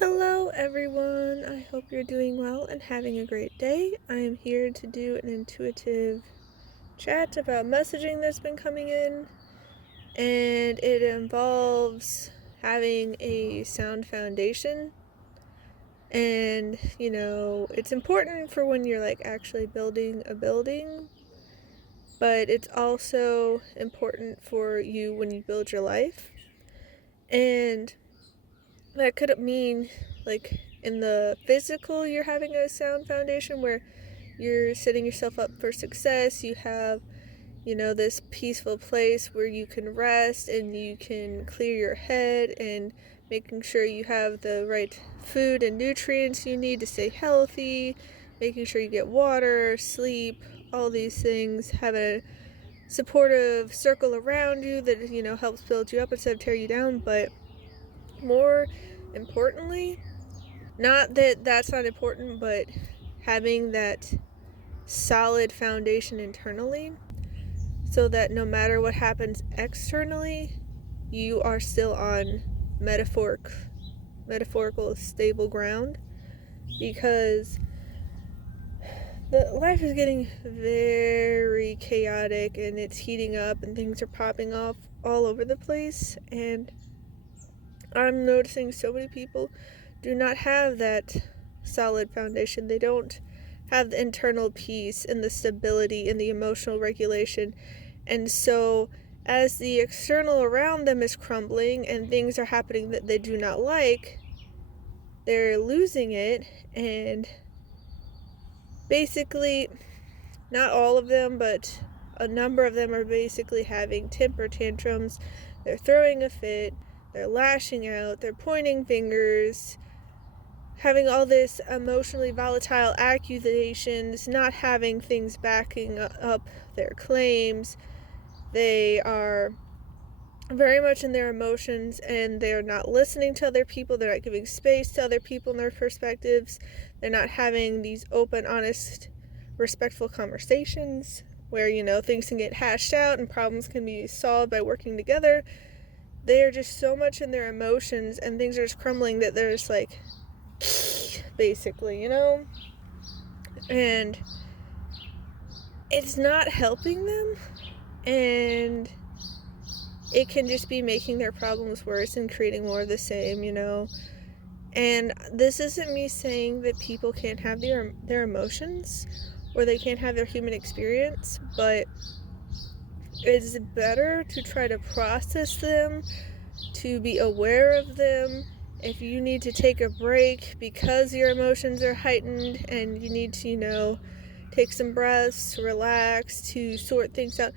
Hello, everyone. I hope you're doing well and having a great day. I am here to do an intuitive chat about messaging that's been coming in, and it involves having a sound foundation. And, it's important for when you're actually building a building, but it's also important for you when you build your life. And that could mean, in the physical, you're having a sound foundation where you're setting yourself up for success. You have, this peaceful place where you can rest and you can clear your head, and making sure you have the right food and nutrients you need to stay healthy, making sure you get water, sleep, all these things. Have a supportive circle around you that, helps build you up instead of tear you down. But more importantly, not that that's not important, but having that solid foundation internally so that no matter what happens externally, you are still on metaphorical stable ground, because the life is getting very chaotic and it's heating up and things are popping off all over the place. And I'm noticing so many people do not have that solid foundation. They don't have the internal peace and the stability and the emotional regulation. And so as the external around them is crumbling and things are happening that they do not like, they're losing it. And basically, not all of them, but a number of them are basically having temper tantrums. They're throwing a fit, they're lashing out, they're pointing fingers, having all this emotionally volatile accusations, not having things backing up their claims. They are very much in their emotions, and they're not listening to other people. They're not giving space to other people and their perspectives. They're not having these open, honest, respectful conversations where, things can get hashed out and problems can be solved by working together. They are just so much in their emotions, and things are just crumbling that they're just basically, and it's not helping them, and it can just be making their problems worse and creating more of the same, and this isn't me saying that people can't have their emotions or they can't have their human experience, but it's better to try to process them, to be aware of them. If you need to take a break because your emotions are heightened and you need to, take some breaths, relax, to sort things out,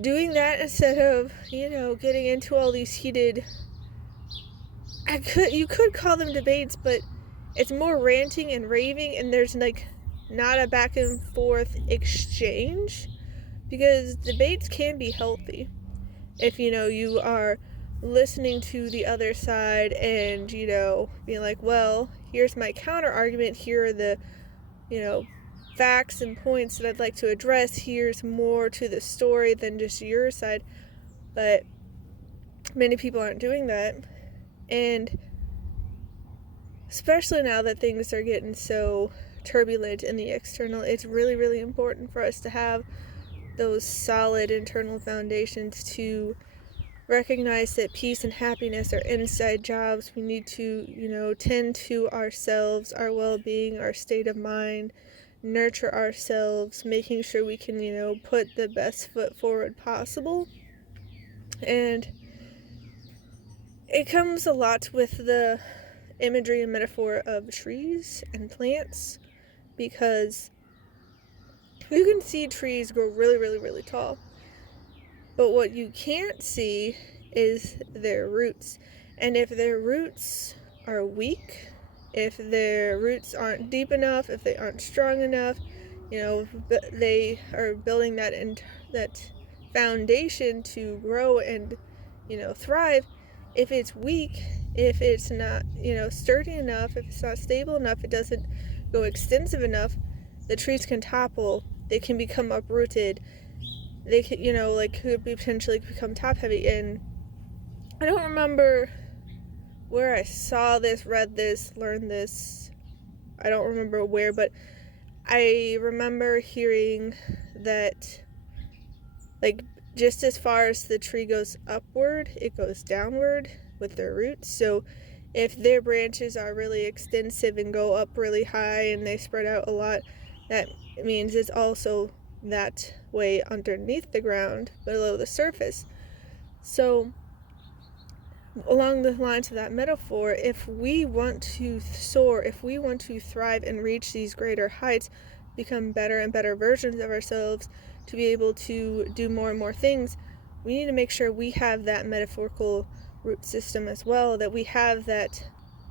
doing that instead of, getting into all these heated, you could call them debates, but it's more ranting and raving, and there's not a back and forth exchange, because debates can be healthy if you are listening to the other side and being like, well, here's my counter argument, here are the facts and points that I'd like to address, here's more to the story than just your side. But many people aren't doing that, and especially now that things are getting so turbulent in the external, it's really, really important for us to have those solid internal foundations, to recognize that peace and happiness are inside jobs. We need to, tend to ourselves, our well-being, our state of mind, nurture ourselves, making sure we can, put the best foot forward possible. And it comes a lot with the imagery and metaphor of trees and plants, because you can see trees grow really, really, really tall. But what you can't see is their roots. And if their roots are weak, if their roots aren't deep enough, if they aren't strong enough, they are building that foundation to grow and, thrive. If it's weak, if it's not, sturdy enough, if it's not stable enough, it doesn't go extensive enough, the trees can topple, they can become uprooted, they could, could be potentially become top heavy. And I don't remember where I saw this, read this, learned this. I don't remember where, but I remember hearing that, like, just as far as the tree goes upward, it goes downward with their roots. So if their branches are really extensive and go up really high and they spread out a lot, that means it's also that way underneath the ground, below the surface. So along the lines of that metaphor, if we want to soar, if we want to thrive and reach these greater heights, become better and better versions of ourselves, to be able to do more and more things, we need to make sure we have that metaphorical root system as well, that we have that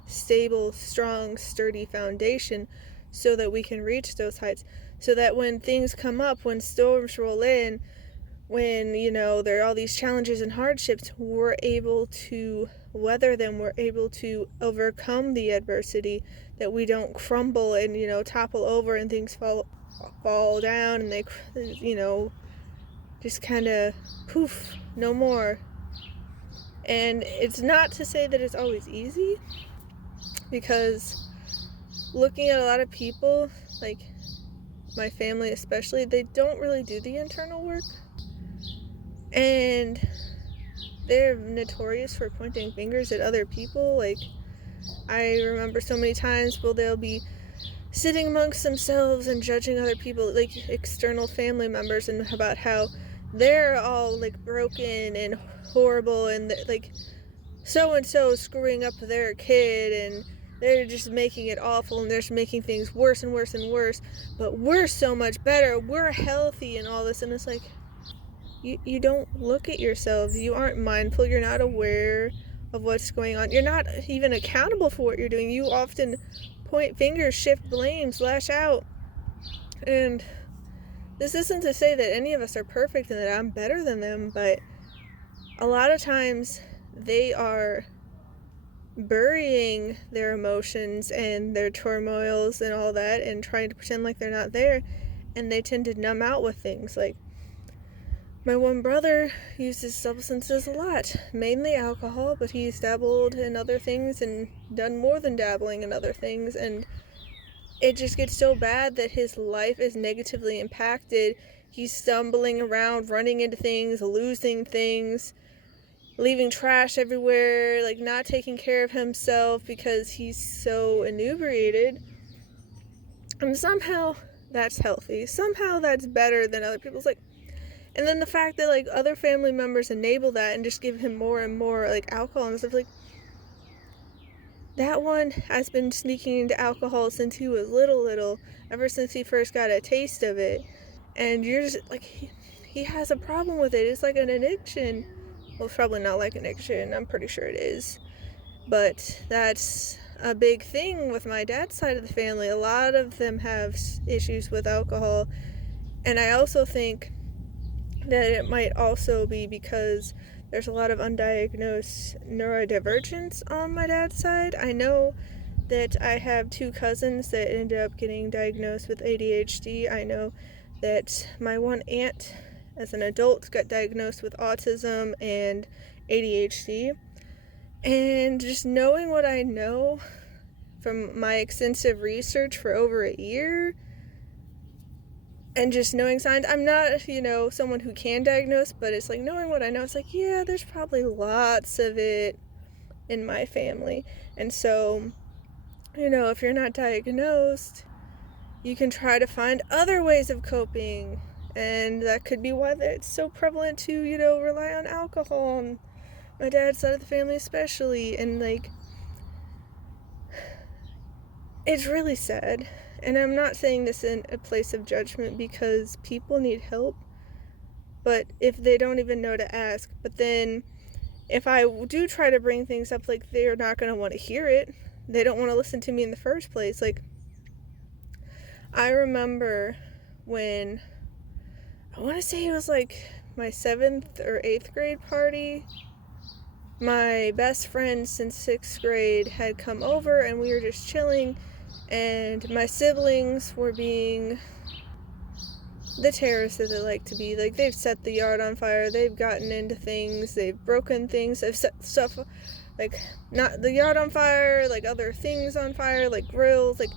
stable, strong, sturdy foundation so that we can reach those heights, so that when things come up, when storms roll in, when, there are all these challenges and hardships, we're able to weather them, we're able to overcome the adversity, that we don't crumble and, topple over and things fall down and they, just kind of poof, no more. And it's not to say that it's always easy, because looking at a lot of people, like my family especially, they don't really do the internal work. And they're notorious for pointing fingers at other people. Like, I remember so many times they'll be sitting amongst themselves and judging other people, like external family members, and about how they're all like broken and horrible, and like so-and-so screwing up their kid, and they're just making it awful, and they're just making things worse and worse and worse, but we're so much better, we're healthy and all this. And it's like, you don't look at yourself, you aren't mindful, you're not aware of what's going on, you're not even accountable for what you're doing. You often point fingers, shift blames, lash out. And this isn't to say that any of us are perfect and that I'm better than them, but a lot of times they are burying their emotions and their turmoils and all that and trying to pretend like they're not there, and they tend to numb out with things. Like, my one brother uses substances a lot, mainly alcohol, but he's dabbled in other things and done more than dabbling in other things, and it just gets so bad that his life is negatively impacted. He's stumbling around, running into things, losing things, leaving trash everywhere, like not taking care of himself because he's so inebriated. And somehow that's healthy. Somehow that's better than other people's. Like, and then the fact that like other family members enable that and just give him more and more like alcohol and stuff, like, that one has been sneaking into alcohol since he was little, ever since he first got a taste of it. And you're just like, he has a problem with it. It's like an addiction. Well, it's probably not like an addiction, I'm pretty sure it is. But that's a big thing with my dad's side of the family. A lot of them have issues with alcohol. And I also think that it might also be because there's a lot of undiagnosed neurodivergence on my dad's side. I know that I have 2 cousins that ended up getting diagnosed with ADHD. I know that my one aunt, as an adult, got diagnosed with autism and ADHD. And just knowing what I know from my extensive research for over a year, and just knowing signs, I'm not, someone who can diagnose, but it's like knowing what I know, it's like, yeah, there's probably lots of it in my family. And so, if you're not diagnosed, you can try to find other ways of coping. And that could be why it's so prevalent to, rely on alcohol, on my dad's side of the family especially. And like, it's really sad. And I'm not saying this in a place of judgment, because people need help, but if they don't even know to ask. But then if I do try to bring things up, like, they're not going to want to hear it. They don't want to listen to me in the first place. Like, I remember when, I want to say it was like my 7th or 8th grade party, my best friend since 6th grade had come over, and we were just chilling, and my siblings were being the terrorists that they like to be. Like, they've set the yard on fire, they've gotten into things, they've broken things, they've set stuff like, not the yard on fire, like other things on fire, like grills, like,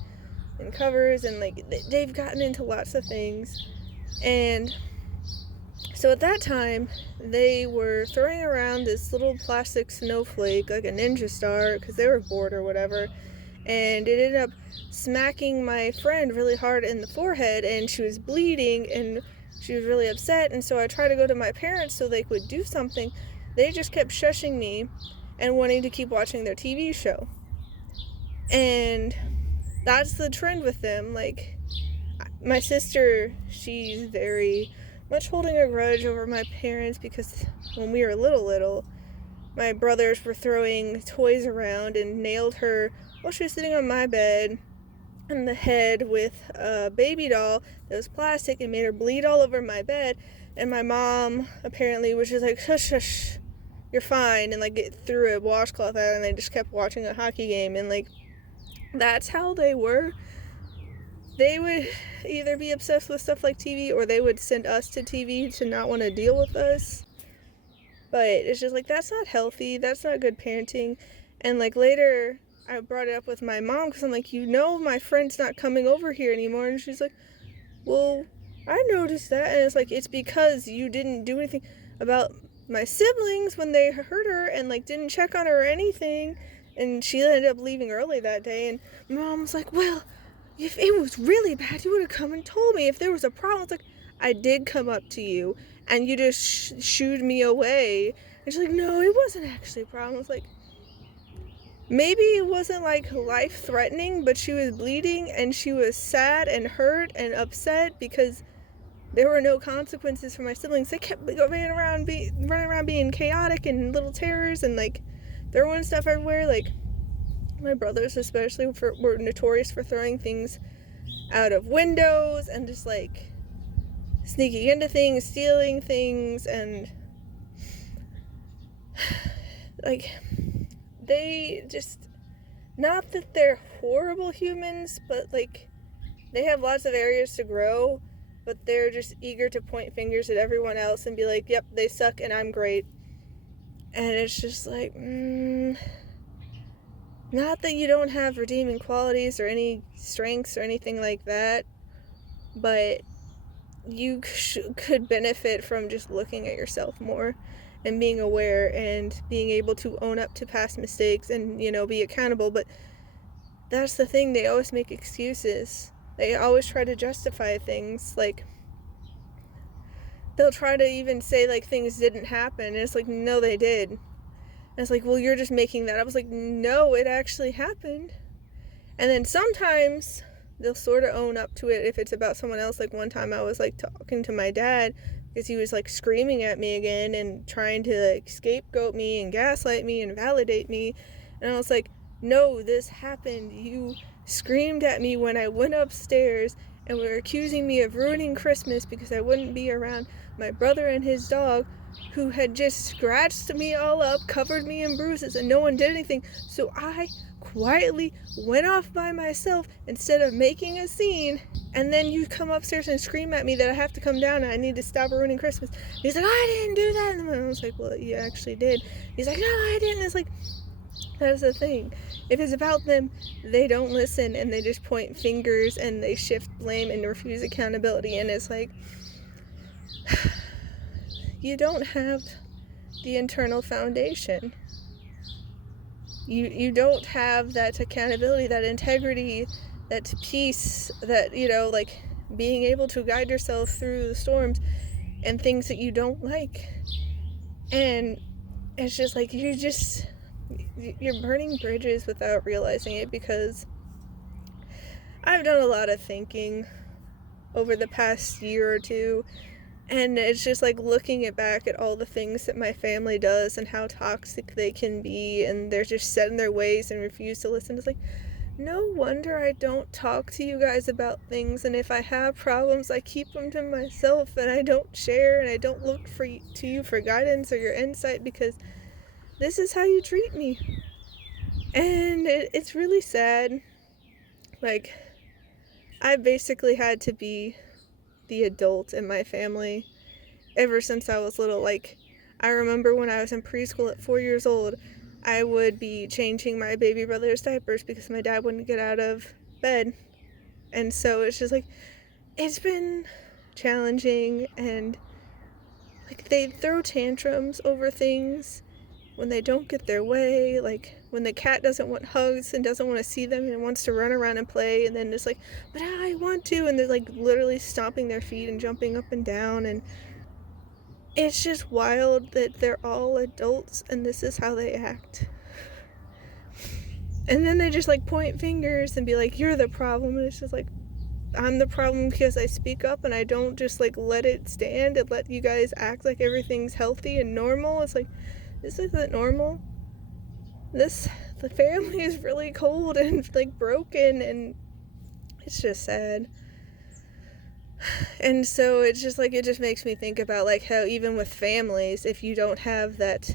and covers, and like they've gotten into lots of things. And so at that time, they were throwing around this little plastic snowflake, like a ninja star, because they were bored or whatever, and it ended up smacking my friend really hard in the forehead, and she was bleeding, and she was really upset. And so I tried to go to my parents so they could do something. They just kept shushing me and wanting to keep watching their TV show. And that's the trend with them. Like, my sister, she's very much holding a grudge over my parents, because when we were little, my brothers were throwing toys around and nailed her while she was sitting on my bed in the head with a baby doll that was plastic, and made her bleed all over my bed. And my mom apparently was just like, shush, shush, you're fine, and like it threw a washcloth at her, and they just kept watching a hockey game. And like, that's how they were. They would either be obsessed with stuff like TV, or they would send us to TV to not want to deal with us. But it's just like, that's not healthy. That's not good parenting. And like later, I brought it up with my mom, because I'm like, my friend's not coming over here anymore. And she's like, well, I noticed that. And it's like, it's because you didn't do anything about my siblings when they hurt her, and like didn't check on her or anything. And she ended up leaving early that day. And Mom was like, well, if it was really bad, you would have come and told me if there was a problem. It's like, I did come up to you, and you just shooed me away. And she's like, no, it wasn't actually a problem. It's like, maybe it wasn't like life-threatening, but she was bleeding, and she was sad and hurt and upset because there were no consequences for my siblings. They kept running around being chaotic and little terrors, and like throwing stuff everywhere. Like, my brothers especially were notorious for throwing things out of windows and just like sneaking into things, stealing things, and like, they just, not that they're horrible humans, but like, they have lots of areas to grow, but they're just eager to point fingers at everyone else and be like, yep, they suck and I'm great. And it's just like, not that you don't have redeeming qualities or any strengths or anything like that, but you could benefit from just looking at yourself more and being aware and being able to own up to past mistakes and, be accountable. But that's the thing, they always make excuses. They always try to justify things. Like, they'll try to even say like things didn't happen, and it's like, no, they did. And it's like, well, you're just making that up. I was like, no, it actually happened. And then sometimes they'll sort of own up to it if it's about someone else. Like, one time I was like talking to my dad because he was like screaming at me again and trying to like scapegoat me and gaslight me and validate me. And I was like, no, this happened. You screamed at me when I went upstairs and were accusing me of ruining Christmas because I wouldn't be around my brother and his dog, who had just scratched me all up, covered me in bruises, and no one did anything. So I quietly went off by myself instead of making a scene, and then you come upstairs and scream at me that I have to come down and I need to stop ruining Christmas. And he's like, I didn't do that. And I was like, well, you actually did. He's like, no, I didn't. It's like, that's the thing. If it's about them, they don't listen, and they just point fingers and they shift blame and refuse accountability. And it's like, you don't have the internal foundation. You don't have that accountability, that integrity, that peace, that, like being able to guide yourself through the storms and things that you don't like. And it's just like, you're burning bridges without realizing it, because I've done a lot of thinking over the past year or two, and it's just like looking back at all the things that my family does and how toxic they can be, and they're just set in their ways and refuse to listen. It's like, no wonder I don't talk to you guys about things, and if I have problems, I keep them to myself, and I don't share, and I don't look to you for guidance or your insight, because this is how you treat me. And it's really sad. Like, I basically had to be the adult in my family ever since I was little. Like, I remember when I was in preschool at 4 years old, I would be changing my baby brother's diapers because my dad wouldn't get out of bed. And so it's just like, it's been challenging, and like they throw tantrums over things when they don't get their way, like when the cat doesn't want hugs and doesn't want to see them and wants to run around and play, and then it's like, but I want to, and they're like literally stomping their feet and jumping up and down, and it's just wild that they're all adults and this is how they act. And then they just like point fingers and be like, you're the problem, and it's just like, I'm the problem because I speak up and I don't just like let it stand and let you guys act like everything's healthy and normal. It's like, this isn't normal. The family is really cold and like broken, and it's just sad. And so it's just like, it just makes me think about like how even with families, if you don't have that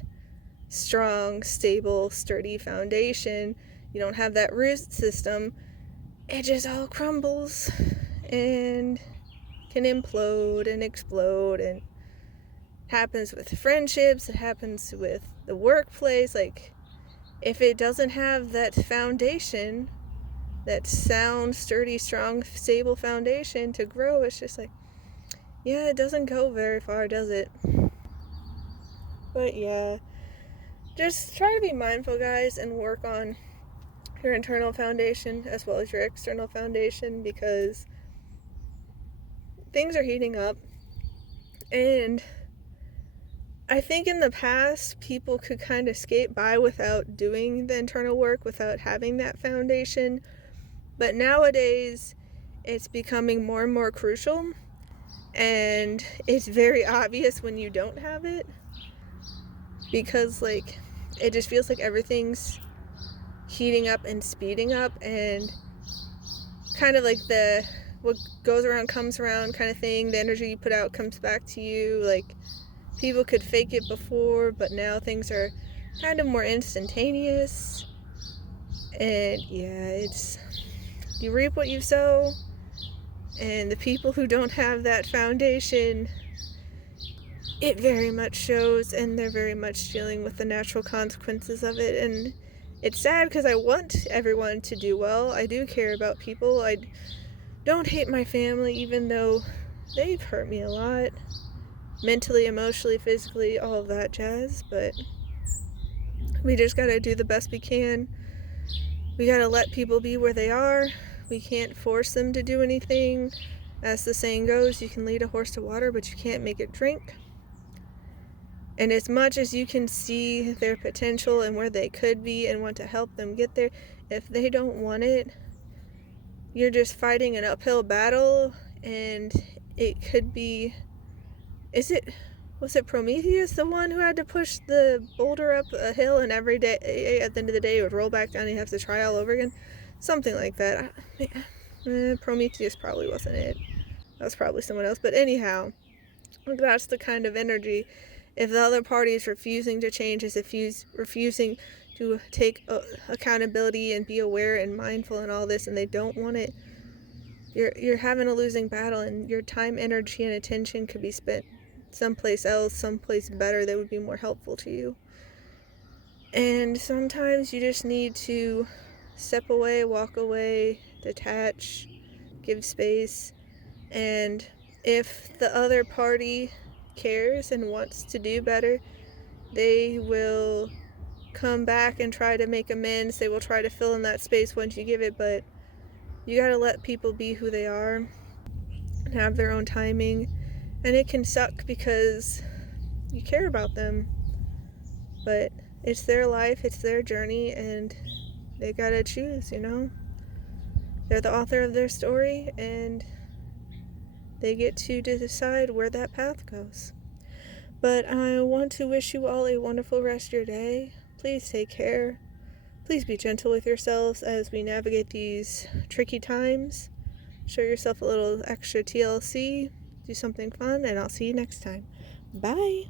strong, stable, sturdy foundation, you don't have that root system, it just all crumbles and can implode and explode. And happens with friendships, it happens with the workplace. Like, if it doesn't have that foundation, that sound, sturdy, strong, stable foundation to grow, it's just like, yeah, it doesn't go very far, does it? But yeah, just try to be mindful, guys, and work on your internal foundation as well as your external foundation, because things are heating up. And I think in the past, people could kind of skate by without doing the internal work, without having that foundation. But nowadays, it's becoming more and more crucial, and it's very obvious when you don't have it, because like, it just feels like everything's heating up and speeding up, and kind of like the what goes around comes around kind of thing. The energy you put out comes back to you. Like, people could fake it before, but now things are kind of more instantaneous. And yeah, it's, you reap what you sow, and the people who don't have that foundation, it very much shows, and they're very much dealing with the natural consequences of it. And it's sad because I want everyone to do well. I do care about people. I don't hate my family, even though they've hurt me a lot. Mentally, emotionally, physically, all of that jazz. But we just gotta do the best we can. We gotta let people be where they are. We can't force them to do anything. As the saying goes, you can lead a horse to water, but you can't make it drink. And as much as you can see their potential and where they could be and want to help them get there, if they don't want it, you're just fighting an uphill battle. And it could be, was it Prometheus, the one who had to push the boulder up a hill, and every day, at the end of the day, it would roll back down and he'd have to try all over again? Something like that. Prometheus probably wasn't it. That was probably someone else. But anyhow, that's the kind of energy. If the other party is refusing to change, is refusing to take accountability and be aware and mindful and all this, and they don't want it, you're having a losing battle, and your time, energy, and attention could be spent someplace else, someplace better that would be more helpful to you. And sometimes you just need to step away, walk away, detach, give space. And if the other party cares and wants to do better, they will come back and try to make amends. They will try to fill in that space once you give it, but you gotta let people be who they are and have their own timing. And it can suck because you care about them, but it's their life, it's their journey, and they gotta choose, you know? They're the author of their story, and they get to decide where that path goes. But I want to wish you all a wonderful rest of your day. Please take care. Please be gentle with yourselves as we navigate these tricky times. Show yourself a little extra TLC. Do something fun, and I'll see you next time. Bye.